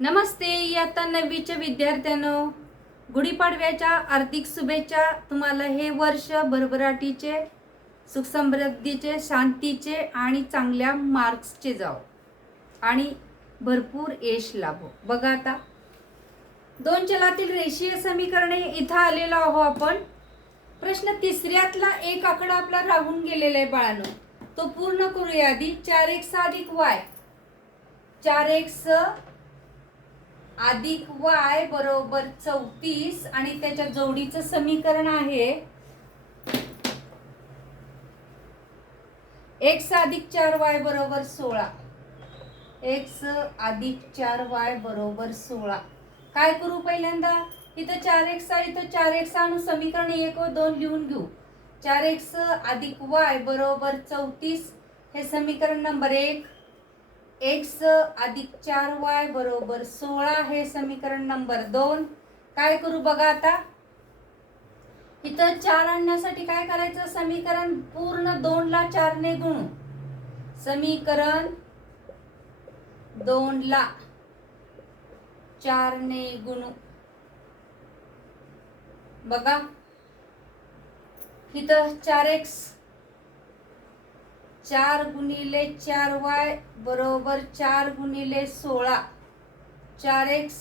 नमस्ते इयत्ता नववीच्या विद्यार्थ्यांनो गुढीपाडव्याच्या आर्थिक शुभेच्छा. तुम्हाला हे वर्ष भरभराटीचे सुखसमृद्धीचे शांतीचे आणि चांगल्या मार्क्सचे जाओ आणि भरपूर यश लाभो. बघा आता दोन चलातील रेषीय समीकरणे इथं आलेलो आहो आपण. प्रश्न तिसऱ्यातला एक आकडा आपला राहून गेलेला आहे बाळानो. तो पूर्ण करूया आधी. चार एक्स अधिक वाय. चार एक्स अधिक वाय बरोबर चौतीस आणि त्याच्या जोडीचं समीकरण आहे. एक्स अधिक चार वाय बरोबर सोळा. एक्स अधिक चार वाय बरोबर सोळा. काय करू पहिल्यांदा? इथं चार एक्स आहे इथं चार एक्स आणू समीकरण एक व दोन लिहून घेऊ. चार एक्स अधिक वाय बरोबर चौतीस हे समीकरण नंबर एक. एक्स अधिक चार वाय बरोबर सोळा हे समीकरण नंबर दोन. काय करू बघा आता? इथं चार आणण्यासाठी काय करायचं? समीकरण पूर्ण दोनला चारने गुणू. समीकरण दोनला चारने गुणू. बघा. इथं चार एक्स चार गुणिले चार वाय बरोबर चार गुणिले सोळा. चार एक्स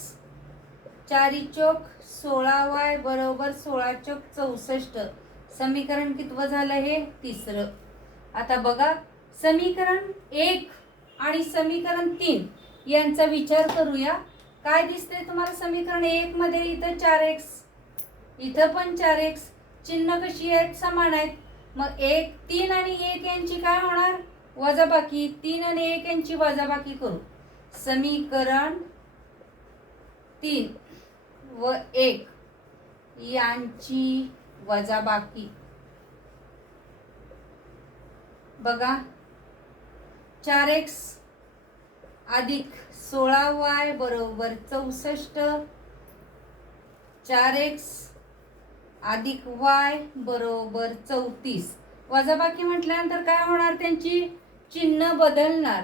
चारी चोक सोळा वाय बरोबर सोळा चोक चौसष्ट. समीकरण कितवं झालं हे? तिसरं. आता बघा समीकरण एक आणि समीकरण तीन यांचा विचार करूया. काय दिसतंय तुम्हाला समीकरण एक मध्ये? इथं चार एक्स इथं पण चार एक्स. चिन्ह कशी आहेत? समान आहेत. मग एक तीन आणि एक यांची काय होणार? वजाबाकी तीन आणि एक यांची वजाबाकी करू. समीकरण तीन व एक यांची वजाबाकी. बघा. चार एक्स अधिक सोळा वाय बरोबर चौसष्ट. चार एक्स अधिक वाय बरोबर चौतीस. वजाबाकी म्हटल्यानंतर काय होणार? त्यांची चिन्ह बदलणार.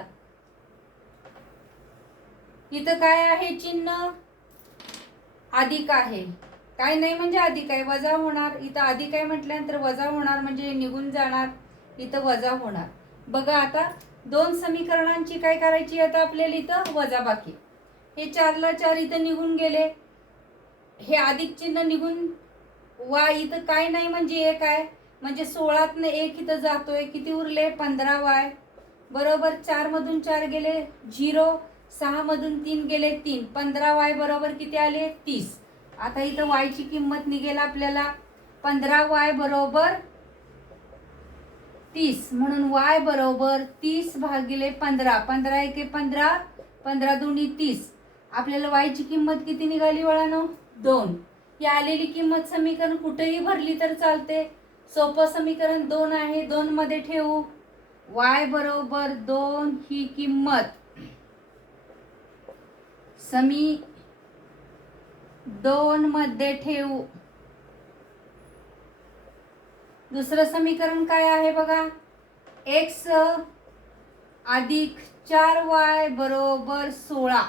इथं काय आहे चिन्ह? अधिक आहे. काय नाही म्हणजे अधिक आहे. वजा होणार. इथं अधिक आहे म्हटल्यानंतर वजा होणार म्हणजे निघून जाणार. इथं वजा होणार. बघा आता दोन समीकरणांची काय करायची आता आपल्याला इथं? वजाबाकी. हे चारला चार इथं निघून गेले. हे अधिक चिन्ह निघून वाय इथं काय नाही म्हणजे एक आहे म्हणजे सोळातनं एक इथं जातोय किती उरले? पंधरा वाय. बरोबर चार मधून चार गेले झिरो. सहा मधून तीन गेले तीन. पंधरा वाय बरोबर किती आले? तीस. आता इथं वायची किंमत निघेल आपल्याला. पंधरा वाय बरोबर तीस. म्हणून वाय बरोबर तीस भागिले पंधरा. पंधरा एके पंधरा. पंधरा दोन्ही तीस. आपल्याला वायची किंमत किती निघाली वळानो दोन. ही आलेली किंमत समीकरण कुठेही भरली तर चालते. सोपं समीकरण दोन आहे दोन मध्ये ठेवू. वाय बरोबर दोन ही किंमत. समी दोन मध्ये ठेवू. दुसरं समीकरण काय आहे बघा? एक्स अधिक चार वाय बरोबर सोळा.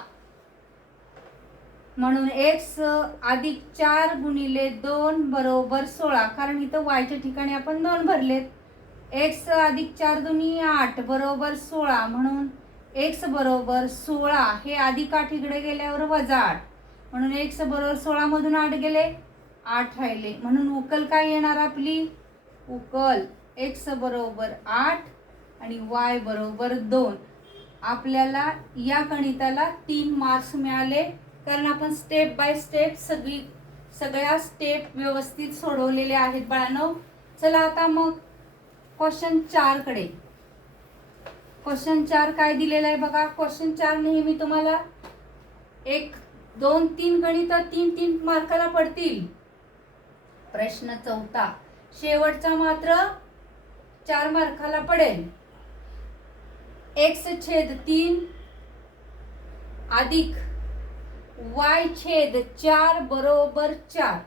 म्हणून एक्स अधिक चार गुणिले दोन बरोबर सोळा. कारण इथं वायच्या ठिकाणी आपण दोन भरलेत. एक्स अधिक चार दोन्ही आठ बरोबर सोळा. म्हणून एक्स बरोबर सोळा हे अधिक आठ इकडे गेल्यावर वजा आठ. म्हणून एक्स बरोबर सोळामधून आठ गेले आठ राहिले. म्हणून उकल काय येणार आपली? उकल. एक्स बरोबर आठ आणि वाय बरोबर दोन. आपल्याला या गणिताला तीन मार्क्स मिळाले. कारण आपण स्टेप बाय स्टेप सगळी सगळ्या स्टेप व्यवस्थित सोडवलेल्या आहेत बाळांनो. चला आता मग क्वेश्चन चारकडे क्वेश्चन चार काय दिलेलं आहे बघा. क्वेश्चन चार नेहमी तुम्हाला एक दोन तीन गणित तीन तीन मार्काला पडतील. प्रश्न चौथा. शेवटचा मात्र चार मार्काला पडेल. एक्स छेद तीन अधिक वाय छेद चार बरोबर चार.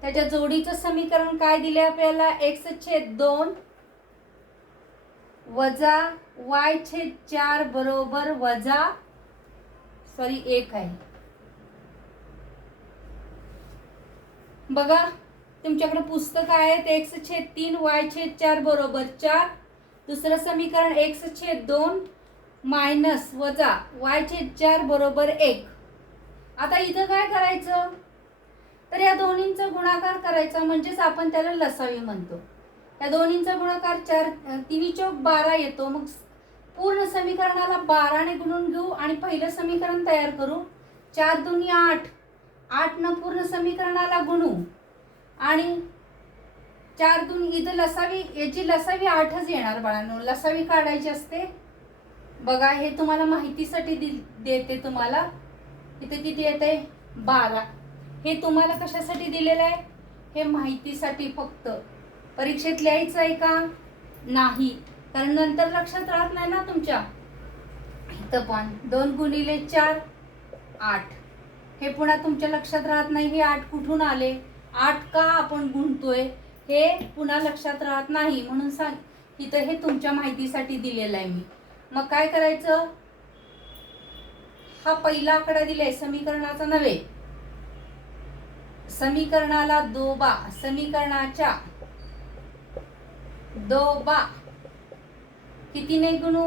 त्याच्या जोडीचं समीकरण काय दिले आपल्याला? एक्स छेद दोन वजा वाय छेद चार बरोबर वजा सॉरी एक आहे. बघा तुमच्याकडे पुस्तक आहेत एक्स छेद तीन वाय छेद चार बरोबर चार. दुसरं समीकरण एक्स छेद दोन मायनस वजा वाय छेद चार बरोबर एक. आता इथं काय करायचं? तर या दोन्हींचा गुणाकार करायचा म्हणजेच आपण त्याला लसावी म्हणतो. या दोन्हींचा गुणाकार चार तिन्ही चौक बारा येतो. मग पूर्ण समीकरणाला बाराने गुणून घेऊ आणि पहिलं समीकरण तयार करू. चार दोन्ही आठ. आठ न पूर्ण समीकरणाला गुणू. आणि चार दोन इथं लसावी याची लसावी आठच येणार बाळांनो. लसावी काढायची असते. बघा हे तुम्हाला माहितीसाठी दि देते तुम्हाला. इथं किती येते बारा. हे तुम्हाला कशासाठी दिलेलं आहे? हे माहितीसाठी फक्त. परीक्षेत लिहायचं आहे का? नाही. कारण नंतर लक्षात राहत नाही ना तुमच्या. इथं पण. दोन गुणिले चार आठ. हे पुन्हा तुमच्या लक्षात राहत नाही. हे आठ कुठून आले? आठ का आपण गुणतोय? हे पुन्हा लक्षात राहत नाही. म्हणून सांग. इथं हे तुमच्या माहितीसाठी दिलेलं आहे मी. मग काय करायचं? हा पहिला आकडा दिलाय समीकरणाचा नव्हे. समीकरणाला दोबा समीकरणाच्या दोबा. कितीने गुणू?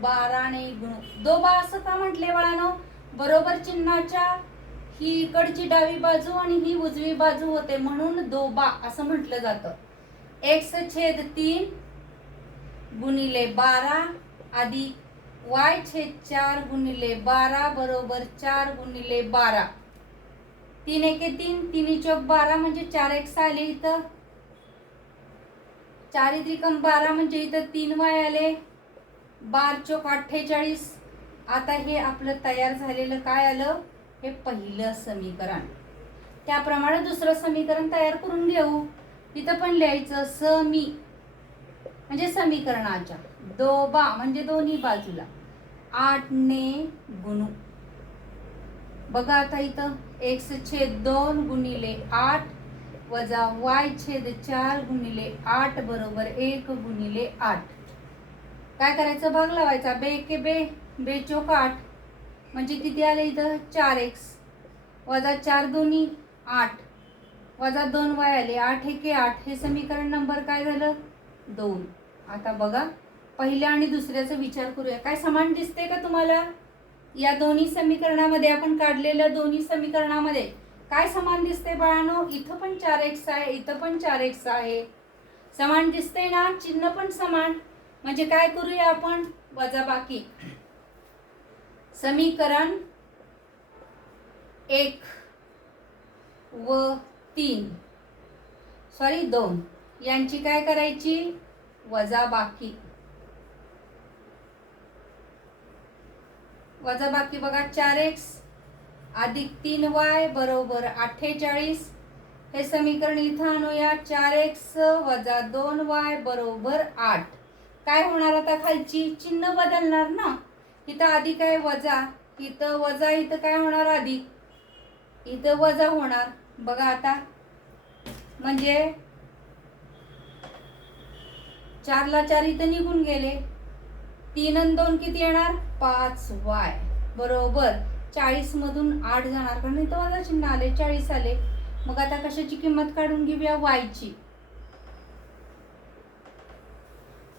बाराने गुणू. दोबा असं का म्हटले बाळानो? बरोबर चिन्हाच्या ही इकडची डावी बाजू आणि ही उजवी बाजू होते म्हणून दोबा असं म्हटलं जातं. एक्स छेद तीन गुणिले बारा अधिक वाय छेद चार गुणिले बारा बरोबर चार गुणिले बारा. तीन एके तीन तिन्ही चौक बारा म्हणजे चार एक आले इथं. चारी त्रिकम बारा म्हणजे इथं तीन वाय आले. बार चौक अठ्ठेचाळीस. आता हे आपलं तयार झालेलं काय आलं? हे पहिलं समीकरण. त्याप्रमाणे दुसरं समीकरण तयार करून घेऊ. तिथं पण लिहायचं समी. म्हणजे समीकरणाच्या. दोबा म्हणजे दोन्ही बाजूला. आठ ने गुणू. बघा आता इथं एक्स छेद दोन गुणिले आठ वजा वाय छेद चार गुणिले आठ बरोबर एक गुणिले आठ. काय करायचं? भाग लावायचा. बे के बे बे चोक आठ. म्हणजे किती आले इथं? चार एक्स. वजा चार दोन्ही आठ. वजा दोन वाय आले. आठ एके आठ. हे समीकरण नंबर काय झालं? दोन. आता बघा. पहिल्या आणि दुसऱ्याचा विचार करूया. काय समान दिसते का तुम्हाला? या दोन्ही समीकरणामध्ये आपण काढलेल्या दोन्ही समीकरणामध्ये काय समान दिसते बाळानो? इथं पण चार एक्स आहे इथं पण चार एक्स आहे. समान दिसते ना? चिन्ह पण समान. म्हणजे काय करूया आपण? वजा बाकी. समीकरण एक व तीन. सॉरी दोन. यांची काय करायची? वजा बाकी वजा बाकी बघा चार एक्स अधिक तीन वाय बरोबर अठ्ठेचाळीस. हे समीकरण इथं आणूया. चार एक्स वजा दोन वाय बरोबर आठ. काय होणार आता खालची? चिन्ह बदलणार ना? इथं आधी काय वजा. इथं वजा इथं काय होणार अधिक? इथं वजा होणार. बघा आता. म्हणजे चारला चार इथं निघून गेले. तीन आणि दोन किती येणार? पाच वाय. बरोबर. चाळीस मधून आठ जाणार. कारण इथं वजा चिन्ह आले चाळीस आले मग आता कशाची किंमत काढून घेऊया? वायची.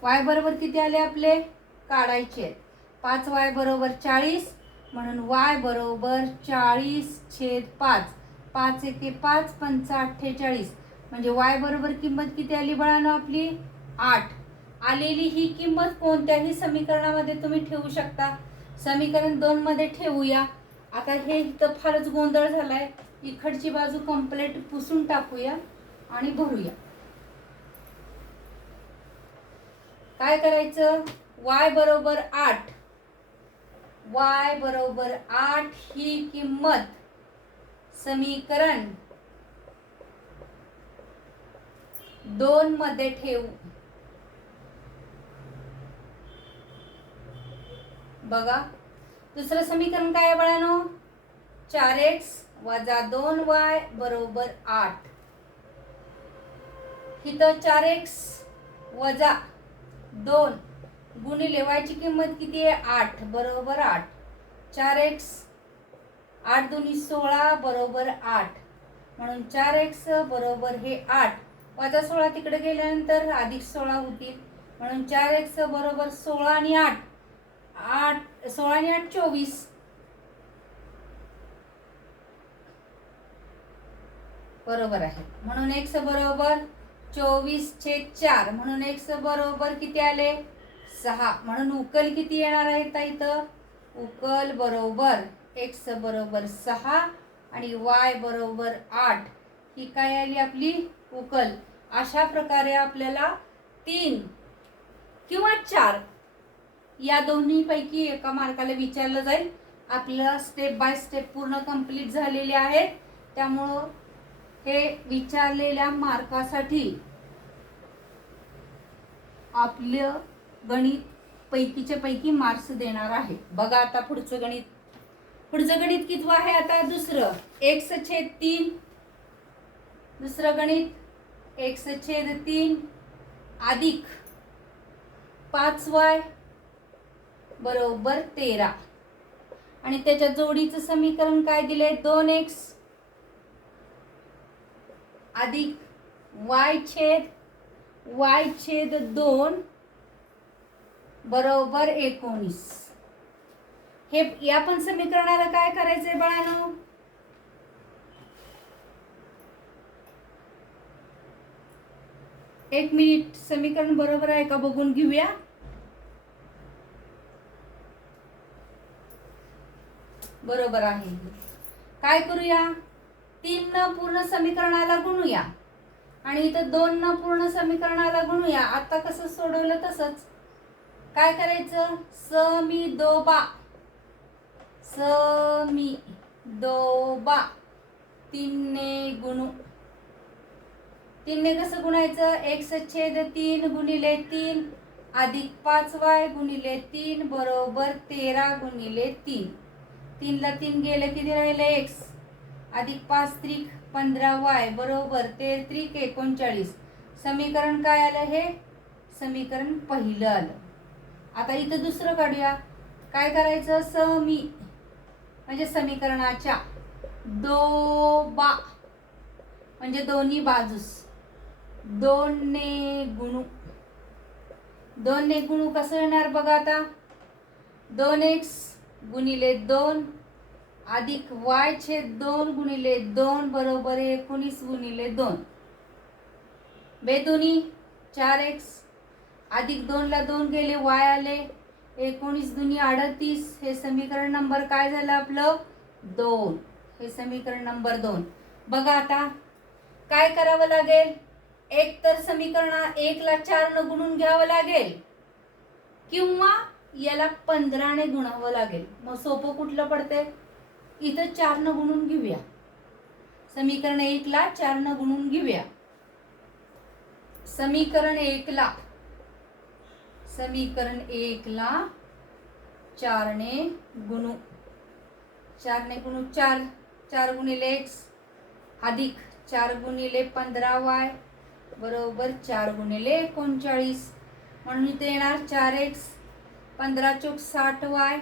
वाय बरोबर किती आले आपले? काढायचे आहेत. पाच वाय बरोबर चाळीस. म्हणून वाय बरोबर चाळीस छेद पाच. पाच एके पाच पंचा अठ्ठेचाळीस म्हणजे वाय बरोबर किंमत किती आली बळानं आपली? आठ. आलेली ही किंमत कोणत्याही समीकरणामध्ये तुम्ही ठेवू शकता. समीकरण दोन मध्ये ठेवूया. आता हे इथं फारच गोंधळ झालाय. इकडची बाजू कंप्लीट पुसून टाकूया आणि भरूया. काय करायचं? वाय बरोबर आठ. वाय बरोबर आठ ही किंमत समीकरण दोन मध्ये ठेवू. बघा. दुसरं समीकरण काय आहे बाळानो? चार एक्स वजा दोन वाय बरोबर आठ. इथं चार एक्स वजा दोन गुणिले वायची किंमत किती आहे? आठ बरोबर आठ. चार एक्स आठ दोन्ही सोळा बरोबर आठ. म्हणून चार एक्स बरोबर हे आठ. वजा सोळा तिकडे गेल्यानंतर अधिक सोळा होतील. म्हणून चार एक्स बरोबर सोळा आणि आठ. आठ सोळा आणि आठ चोवीस. बरोबर आहे. म्हणून एक्स बरोबर चोवीस छेद चार. म्हणून एक्स बरोबर किती आले? सहा. म्हणून उकल किती येणार आहे ता इथं? उकल बरोबर. एक्स बरोबर सहा आणि वाय बरोबर आठ. ही काय आली आपली? उकल. अशा प्रकारे आपल्याला तीन किंवा चार या दोन्हीपैकी एका मार्काला विचारलं जाईल. आपलं स्टेप बाय स्टेप पूर्ण कंप्लीट झालेले आहे त्यामुळं हे विचारलेल्या मार्कासाठी आपलं गणित पैकीच्या पैकी मार्क्स देणार आहे. बघा आता पुढचं गणित. पुढचं गणित कितवं आहे आता? दुसरं. एक्स छेद तीन. दुसरं गणित. एक्स छेद तीन. अधिक पाच वाय बरोबर तेरा. आणि त्याच्या जोडीचं समीकरण काय दिले दोन एक्स अधिक वाय छेद वाय छेद दोन बरोबर एकोणीस. हे या पण समीकरणाला काय करायचंय बाळानो? एक मिनिट समीकरण बरोबर आहे का? बघून घेऊया. बरोबर आहे. काय करूया? तीन न पूर्ण समीकरणाला गुणूया. आणि इथं दोन न पूर्ण समीकरणाला गुणूया. आता कसं सोडवलं तसंच. काय करायचं? स मी दो बा स मी दो बा तीनने गुणू. तीनने कसं गुणायचं? एक्स छेद तीन गुणिले तीन. अधिक पाच वाय गुणिले तीन बरोबर तेरा गुणिले तीन. तीनला तीन गेले किती राहिले? एक्स अधिक पाच त्रिक पंधरा वाय बरोबर ते त्रिक एकोणचाळीस. समीकरण काय आलं हे? समीकरण पहिलं आलं. आता इथं दुसरं काढूया. काय करायचं? समी. म्हणजे समीकरणाच्या दो बा म्हणजे दोन्ही बाजूस. दोनने गुणू. दोनने गुणू कसं येणार बघा आता? दोन एक्स गुणिले दोन अधिक वाय छेद दोन गुणिले दोन बरोबर एकोणीस गुणिले दोन. बेदोनी चार एक्स. अधिक दोनला दोन गेले वाय आले. एकोणीस दुनी अडतीस. हे समीकरण नंबर काय झालं आपलं? दोन. हे समीकरण नंबर दोन. बघा आता काय करावं लागेल? एक तर समीकरण एकला चार न गुणून घ्यावं लागेल. किंवा याला पंधराने गुणावं लागेल. मग सोपं कुठलं पडते इथं चारनं गुणून घेऊया. समीकरण एकला चारनं गुणून घेऊया. समीकरण एकला समीकरण एकला चारने गुणू. चारने गुणू चार चार गुणिले एक्स अधिक चार गुणिले पंधरा वाय बरोबर चार गुणिले एकोणचाळीस. म्हणून इथे येणार चार एक्स पंधरा चौक साठ वाय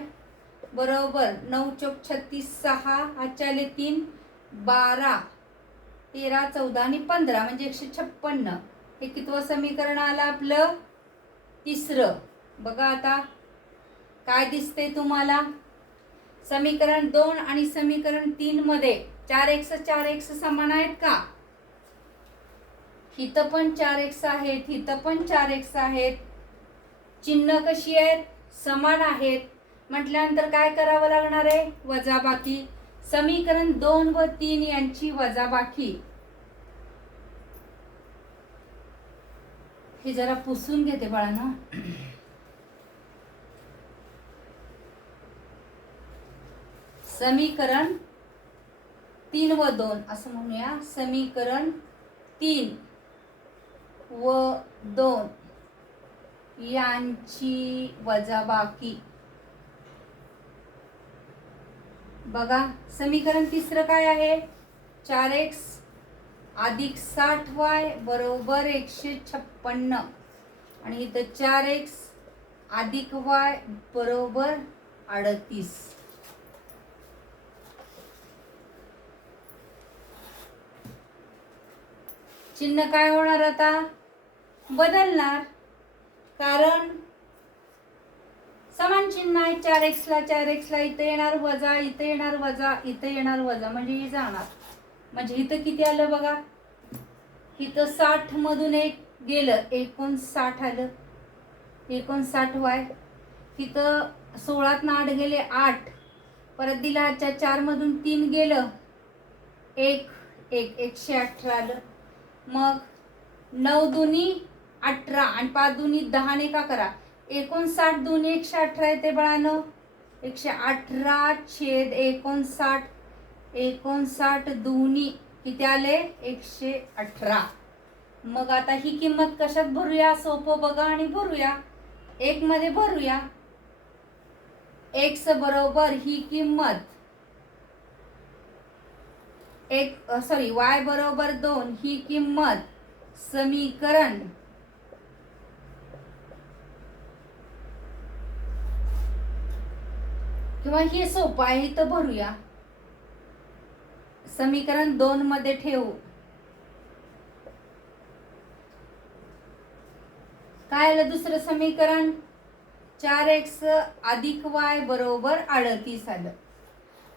बरोबर नऊ चौक छत्तीस सहा आचार्य तीन बारा तेरा चौदा आणि पंधरा म्हणजे एकशे छप्पन्न. हे कितवं समीकरण आलं आपलं? तिसरं. बघा आता काय दिसते तुम्हाला? समीकरण दोन आणि समीकरण तीनमध्ये चार एक्स चार एक्स समान आहेत का? हिथं पण चार एक्स आहेत हिथं पण चार एक्स आहेत. चिन्ह कशी आहेत? समान आहेत. म्हटल्यानंतर काय करावं लागणार आहे? वजाबाकी. समीकरण दोन व तीन यांची वजाबाकी. हे जरा पुसून घेते बाळांना. समीकरण तीन व दोन. असं म्हणूया. समीकरण तीन व दोन. यांची वजाबाकी. बघा समीकरण तिसरं काय आहे? चार एक्स अधिक साठ वाय बरोबर एकशे छप्पन्न. आणि इथं चार एक्स अधिक वाय बरोबर अडतीस. चिन्ह काय होणार आता? बदलणार. कारण समान चिन्ह आहे चार एक्सला चार एक्सला इथं येणार वजा इथं येणार वजा इथं येणार वजा म्हणजे हे जाणार. म्हणजे इथं किती आलं बघा? इथं साठ मधून एक गेलं एकोणसाठ आलं. एकोणसाठ वाय. तिथं सोळात आठ गेले आठ. परत दिला आजच्या चारमधून तीन गेलं. एक एक एकशे अठरा आलं. मग नऊ दुनी अठरा आणि पाच दुनी दहाने का करा? एकोणसाठ दुनी एकशे अठरा येते बाळानं. एकशे अठरा छेद एकोणसाठ. एकोणसाठ दुनी किती आले? एकशे अठरा. मग आता ही किंमत कशात भरूया? सोपं बघा आणि भरूया. एक मध्ये भरूया. एक्स बरोबर ही किंमत. एक सॉरी वाय बरोबर दोन ही किंमत. समीकरण किंवा हे सोपं आहे इथं भरूया. समीकरण दोन मध्ये ठेवू. काय आलं दुसरं समीकरण? चार एक्स अधिक वाय बरोबर अडतीस आलं.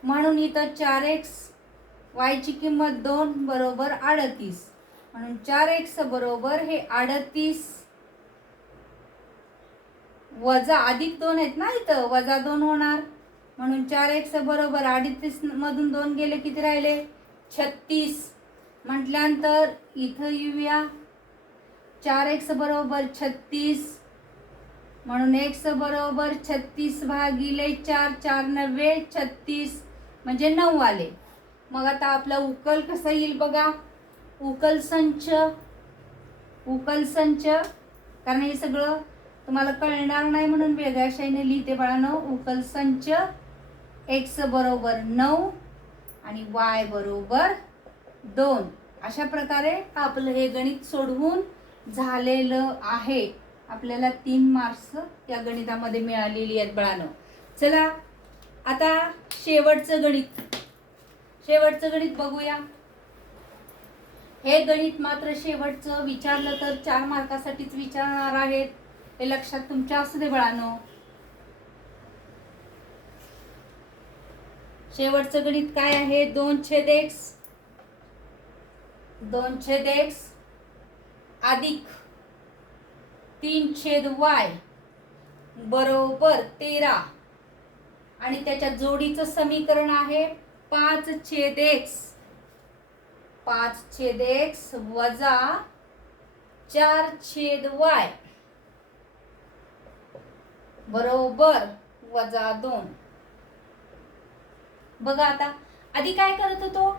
म्हणून इथं चार एक्स वायची किंमत दोन बरोबर अडतीस. म्हणून चार एक्स बरोबर हे अडतीस वजा अधिक दोन आहेत ना इथं? वजा दोन होणार. म्हणून चार एक्स बरोबर अडतीस मधून दोन गेले किती राहिले? छत्तीस. म्हटल्यानंतर इथं येऊया. चार एक्स बरोबर छत्तीस. म्हणून एक्स बरोबर छत्तीस भागिले चार चार नव्वे छत्तीस. म्हणजे नऊ आले. मग आता आपला उकल कसा येईल बघा. उकल संच. उकल संच. कारण हे सगळं तुम्हाला कळणार नाही म्हणून वेगळ्या शाईने लिहिते बाळानं. उकल संच. एक्स बरोबर नऊ आणि वाय बरोबर दोन. अशा प्रकारे आपलं हे गणित सोडवून झालेलं आहे. आपल्याला तीन मार्क्स या गणितामध्ये मिळालेली आहेत बाळानं. चला आता शेवटचं गणित. शेवटचं गणित बघूया. हे गणित मात्र शेवटचं. विचारलं तर चार मार्कासाठीच विचारणार आहेत. हे लक्षात तुमच्या असू दे बाळानो. शेवटचं गणित काय आहे? दोन छेद एक्स. दोन छेद एक्स. अधिक तीन छेद वाय. बरोबर तेरा. आणि त्याच्या जोडीचं समीकरण आहे पाच छेद एक्स. पाच छेद एक्स वजा चार छेद वाय. बरोबर वजा दोन. बघा आता. आधी काय करत होतो?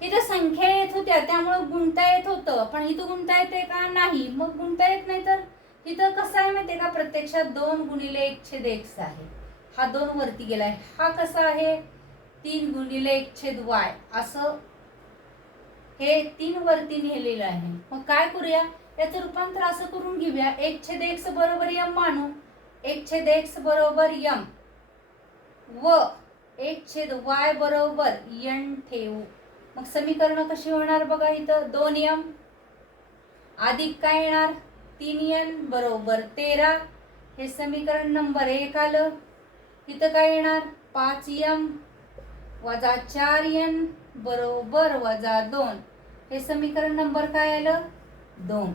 इथं संख्या येत होत्या त्यामुळं गुंता येत होतं. पण इथं गुंता येते का? नाही. मग गुंता येत नाही तर? इथं कसं आहे माहितीये का? प्रत्यक्षात दोन गुणिले एक छेद एक्स आहे. हा दोन वरती गेलाय. हा कसा आहे? तीन गुणिले एक छेद वाय असं हे तीन वरती नेलेलं आहे. मग काय करूया? याचं रूपांतर असं करून घेऊया. एक छेद एक्स बरोबर यम मानू. एक छेद एक्स बरोबर यम व एक छेद वाय बरोबर यन ठेवू. मग समीकरण कशी होणार बघा इथं? दोन यम. अधिक काय येणार? तीन यन बरोबर तेरा. हे समीकरण नंबर एक आलं. इथं काय येणार? पाच यम. वजा चार यन बरोबर वजा दोन. हे समीकरण नंबर काय आलं? दोन.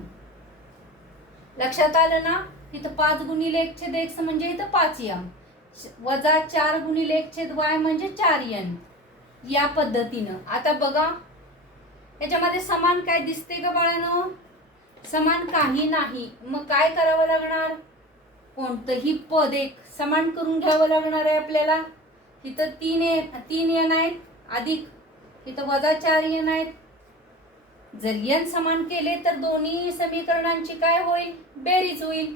लक्षात आलं ना? इथं पाच गुणिले एक छेद एक म्हणजे इथं पाच यम. वजा चार गुणिले एक छेद वाय म्हणजे चार यन या पद्धतीनं. आता बघा याच्यामध्ये समान काय दिसते का बाळानं? समान काही नाही. मग काय करावं लागणार? कोणतंही पद एक समान करून घ्यावं लागणार आहे आपल्याला. इथं तीन ए तीन यन आहेत अधिक. इथं वजा चार यन आहेत. जर यन समान केले तर दोन्ही समीकरणांची काय होईल? बेरीज होईल.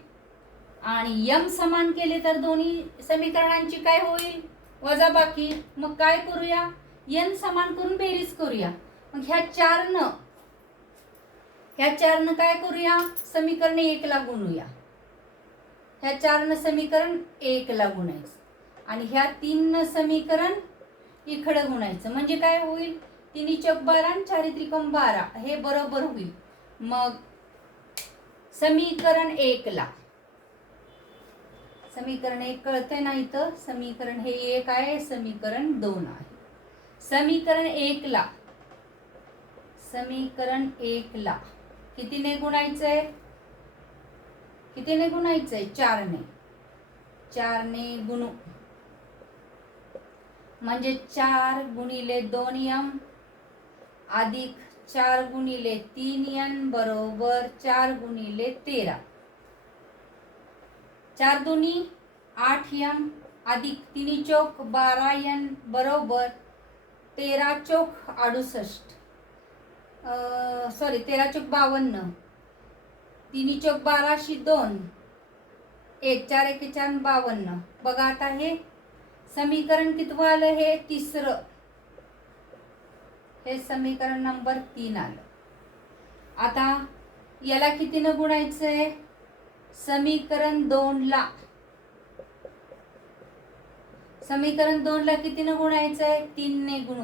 आणि यम समान केले तर दोन्ही समीकरणांची काय होईल? वजा बाकी. मग काय करूया? यन समान करून बेरीज करूया. मग ह्या चारनं ह्या चारनं काय करूया? समीकरण एकला गुणूया. ह्या चारनं समीकरण एकला गुणायचं. आणि ह्या तीन समीकरण इकडं गुणायचं. म्हणजे काय होईल? तिन्ही चक बारा आणि चारित्रिकम बारा. हे बरोबर होईल. मग समीकरण एकला समीकरण एक कळतंय नाही तर समीकरण हे एक आहे समीकरण दोन आहे. समीकरण एकला. समीकरण एकला. कितीने गुणायचंय? कितीने गुणायचंय? चारने. चारने गुणू. म्हणजे चार गुणिले दोन यम अधिक चार गुणिले तीन यन बरोबर चार गुणिले तेरा. चार दोन्ही आठ यम अधिक तिन्ही चौक बारा यन बरोबर तेरा चौक अडुसष्ट. सॉरी तेरा चौक बावन्न. तिन्ही चौक बाराशे दोन. एक चार एक चार बावन्न. बघा आता हे समीकरण कितवं आलं? हे तिसरं. हे समीकरण नंबर तीन आलं. आता याला कितीनं गुणायचं आहे समीकरण दोनला समीकरण दोनला कितीनं तीन तीनने गुणू.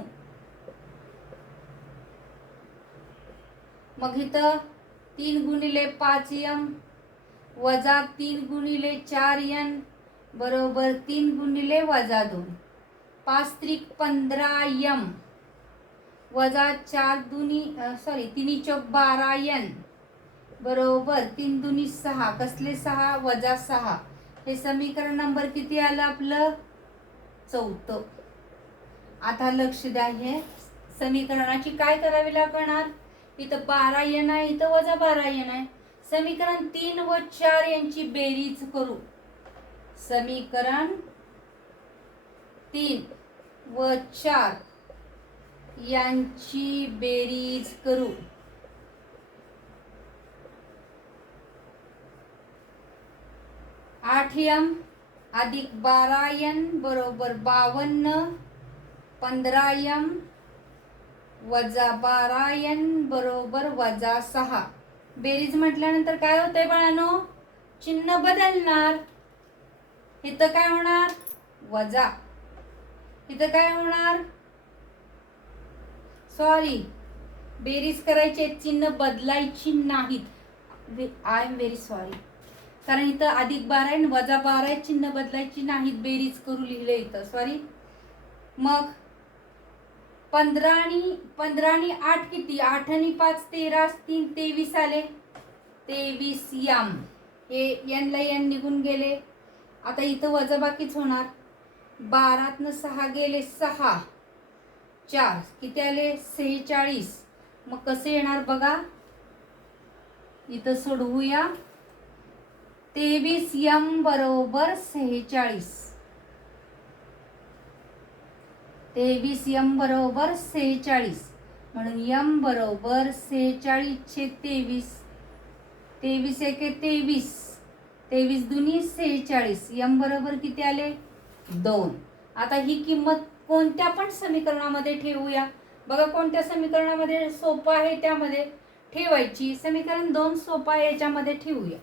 मग इथं तीन गुणिले पाच यम वजा तीन गुणिले चार यन बरोबर तीन गुणिले वजा दोन. पाच त्रिक पंधरा यम वजा चार दुनी सॉरी तिन्ही चौक बारा यन. बरोबर. तीन दुनी सहा. कसले सहा? वजा सहा. हे समीकरण नंबर किती आलं आपलं? चौथं. आता लक्ष द्या हे. समीकरणाची काय करावी लागणार? इथं बारा येण आहे इथं वजा बारा येण आहे. समीकरण तीन व चार यांची बेरीज करू. समीकरण तीन व चार यांची बेरीज करू. आठ यम अधिक बारायन बरोबर बावन्न. पंधरा यम वजा बारायन बरोबर वजा सहा. बेरीज म्हटल्यानंतर काय होतंय बाळानो? चिन्ह बदलणार. इथं काय होणार? वजा. इथं काय होणार? सॉरी बेरीज करायचे चिन्ह बदलायची नाहीत. आय एम व्हेरी सॉरी कारण इथं अधिक बारा आहे आणि वजा बारा आहे. चिन्ह बदलायची नाहीत बेरीज करू लिहिले इथं. सॉरी मग पंधरा आणि पंधरा आणि आठ किती? आठ आणि पाच तेरा तीन तेवीस आले. तेवीस यम. हे यनला यन निघून गेले. आता इथं वजाबाकीच होणार. बारातनं सहा गेले सहा. चार. किती आले? सेहेचाळीस. मग कसे येणार बघा. इथं सोडवूया. तेवीस यम बरोबर सेहेचाळीस. तेवीस यम बरोबर सेहेचाळीस. म्हणून यम बरोबर सेहेचाळीसशे तेवीस. तेवीस एके तेवीस. तेवीस दुनी सेहेचाळीस. यम बरोबर किती आले? दोन. आता ही किंमत कोणत्या पण समीकरणामध्ये ठेवूया. बघा कोणत्या समीकरणामध्ये सोपं आहे त्यामध्ये ठेवायची. समीकरण दोन सोपं आहे याच्यामध्ये ठेवूया.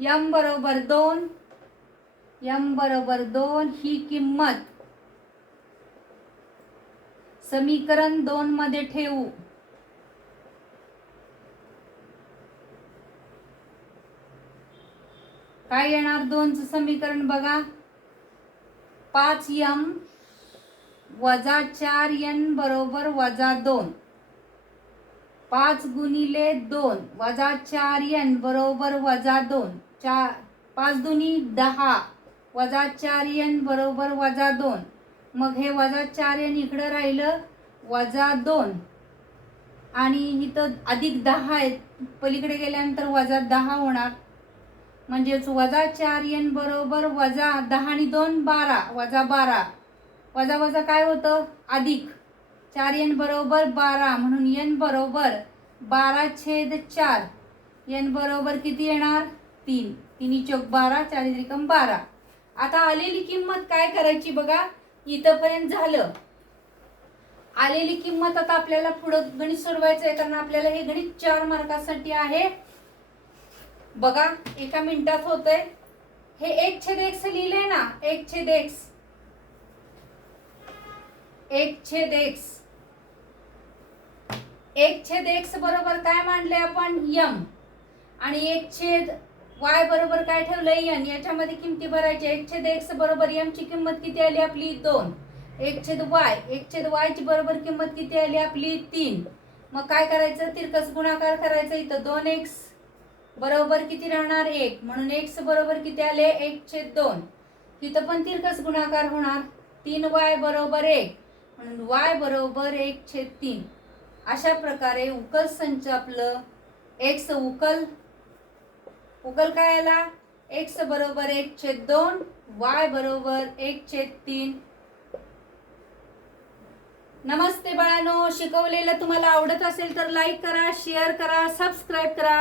यम बरोबर दोन यम बरोबर दोन ही किंमत. समीकरण दोन मध्ये ठेवू. काय येणार दोनचं समीकरण बघा. पाच यम वजा चार एन बरोबर वजा दोन. पाच गुणिले दोन वजा चार एन बरोबर वजा दोन. चार पाच दोन्ही दहा. वजा चार एन बरोबर वजा दोन. मग हे वजा चार एन इकडं राहिलं वजा दोन. आणि इथं अधिक दहा आहेत. पलीकडे गेल्यानंतर वजा दहा होणार. म्हणजेच वजा चार एन बरोबर वजा दहा आणि दोन बारा. वजा बारा. वजा वजा काय होतं? अधिक. चार एन बरोबर बारा. म्हणून एन बरोबर बारा छेद चार. एन बरोबर किती येणार? तीन. तिन्ही चौक बारा चार बारा. आता आलेली किंमत काय करायची बघा? इथंपर्यंत झालं. आलेली किंमत आता आपल्याला पुढं गणित सोडवायचं आहे कारण आपल्याला हे गणित चार मार्कासाठी आहे. बघा एका मिनिटात होतंय. हे एक छेद एक्स लिहिलंय ना? एक छेद एक्स एक छेद एक्स एक छेद एक्स बरोबर काय मांडले आपण? यम. आणि एक छेद वाय बरोबर काय ठेवलंय? एन याच्यामध्ये किमती भरायच्या. एक छेद एक्स बरोबर एम ची किंमत किती आली आपली? दोन. एक छेद वाय एक छेद वाय ची बरोबर किंमत किती आली आपली? तीन. मग काय करायचं? तिरकस गुणाकार करायचं इथं. दोन एक्स बरोबर किती राहणार? एक. म्हणून एक्स बरोबर किती आले? एक छेद दोन. इथं पण तिरकस गुणाकार होणार. तीन वाय बरोबर एक. म्हणून वाय बरोबर एक छेद तीन. अशा प्रकारे उकल संच आपलं एक्स उकल उकल काय आला? एक्स बरोबर एक छेद दोन वाय बरोबर एक छेद तीन. नमस्ते बाळानो शिकवलेलं तुम्हाला आवडत असेल तर लाईक करा शेअर करा सबस्क्राईब करा.